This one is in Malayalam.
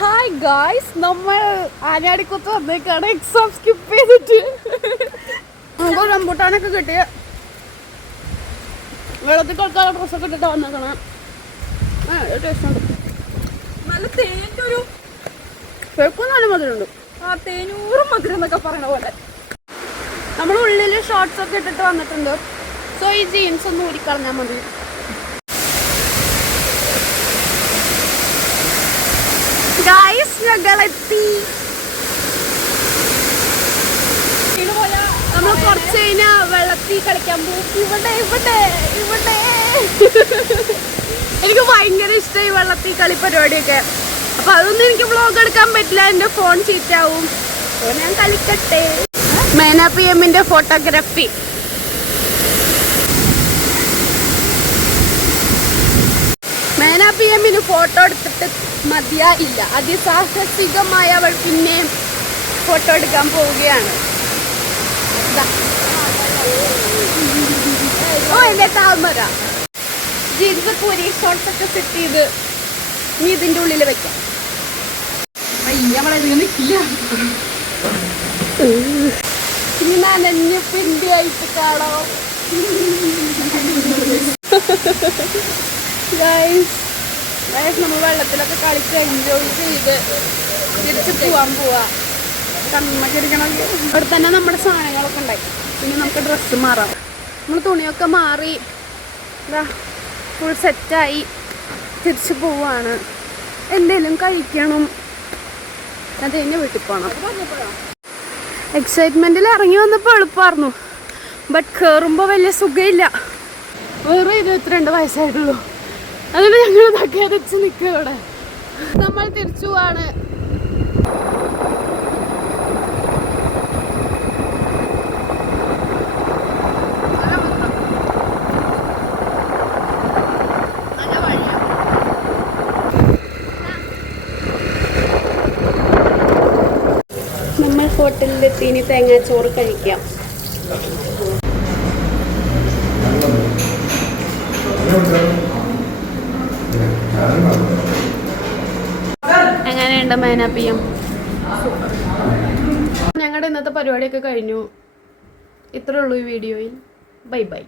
ഹായ് ഗായ്സ്, നമ്മൾ ആനാടിക്കുത്ത് വന്നേക്കാണ് എക്സാം സ്കിപ്പ് ചെയ്തിട്ട്. നമുക്ക് റംബൂട്ടാനൊക്കെ കിട്ടിയ വെള്ളത്തിൽ കളിക്കാനുള്ള ഡ്രസ്സൊക്കെ ഇട്ടിട്ട് വന്നേക്കണം. ടേസ്റ്റ് ഉണ്ട്. നല്ല തേനൊരു കേൾക്കും നല്ല മധുരമുണ്ട്. തേനൂറും മധുരം എന്നൊക്കെ പറയണ പോലെ. നമ്മൾ ഉള്ളിൽ ഷോർട്സ് ഒക്കെ ഇട്ടിട്ട് വന്നിട്ടുണ്ട്. സോ ഈ ജീൻസ് ഒന്ന് ഊരിക്കളഞ്ഞാൽ മതി. ഗായ്സ്, ഞങ്ങളെത്തി. നമ്മൾ കുറച്ച് കഴിഞ്ഞാൽ വെള്ളത്തിൽ കളിക്കാൻ പോകും. ഇവിടെ ഇവിടെ ഇവിടെ എനിക്ക് ഭയങ്കര ഇഷ്ടമായി വെള്ളത്തിൽ കളി പരിപാടിയൊക്കെ. അപ്പൊ അതൊന്നും എനിക്ക് വ്ളോഗ് എടുക്കാൻ പറ്റില്ല, എന്റെ ഫോൺ ചീറ്റാവും. അപ്പോൾ ഞാൻ കളിക്കട്ടെ. മേന PM-ന്റെ ഫോട്ടോഗ്രാഫി. മേന PM-ന് ഫോട്ടോ എടുത്തിട്ട് മതിയായില്ല. അതിസാഹസികമായി അവൾ പിന്നെയും ഫോട്ടോ എടുക്കാൻ പോവുകയാണ്. ഓ എന്റെ താമര. ജീൻസ് പൂരി ഷോർട്സ് ഒക്കെ സെറ്റ് ചെയ്ത് നീ ഇതിന്റെ ഉള്ളിൽ വെക്കാം. ഇനി നനഞ്ഞ് പിണ്ടി ആയിട്ട് കാണാം. നമ്മൾ വെള്ളത്തിലൊക്കെ കളിച്ച് എൻജോയ് ചെയ്ത് തിരിച്ച് പോവാ. കണ്ണടിക്കണമെങ്കിൽ അവിടെ തന്നെ നമ്മുടെ സാധനങ്ങളൊക്കെ ഉണ്ടായി. പിന്നെ നമുക്ക് ഡ്രസ്സ് മാറാം. നമ്മൾ തുണിയൊക്കെ മാറി ഫുൾ സെറ്റായി തിരിച്ചു പോവാണ്. എന്തെങ്കിലും കഴിക്കണം, അത് തന്നെ വീട്ടിൽ പോകണം. എക്സൈറ്റ്മെൻറ്റിൽ ഇറങ്ങി വന്നപ്പോൾ എളുപ്പമായിരുന്നു, ബട്ട് കയറുമ്പോൾ വലിയ സുഖമില്ല. വേറെ 22 വയസ്സായിട്ടുള്ളൂ. അതിന് ഞങ്ങൾ ഇതൊക്കെ അരച്ച് നിൽക്കുക ഇവിടെ. നമ്മൾ തിരിച്ചു പോവാണ്. നമ്മൾ ഹോട്ടലിലെത്തി. ഇനി തേങ്ങാച്ചോറ് കഴിക്കാം. എങ്ങനെയുണ്ട് മേന PM? ഞങ്ങളുടെ ഇന്നത്തെ പരിപാടിയൊക്കെ കഴിഞ്ഞു. ഇത്രേ ഉള്ളൂ ഈ വീഡിയോയിൽ. Bye bye.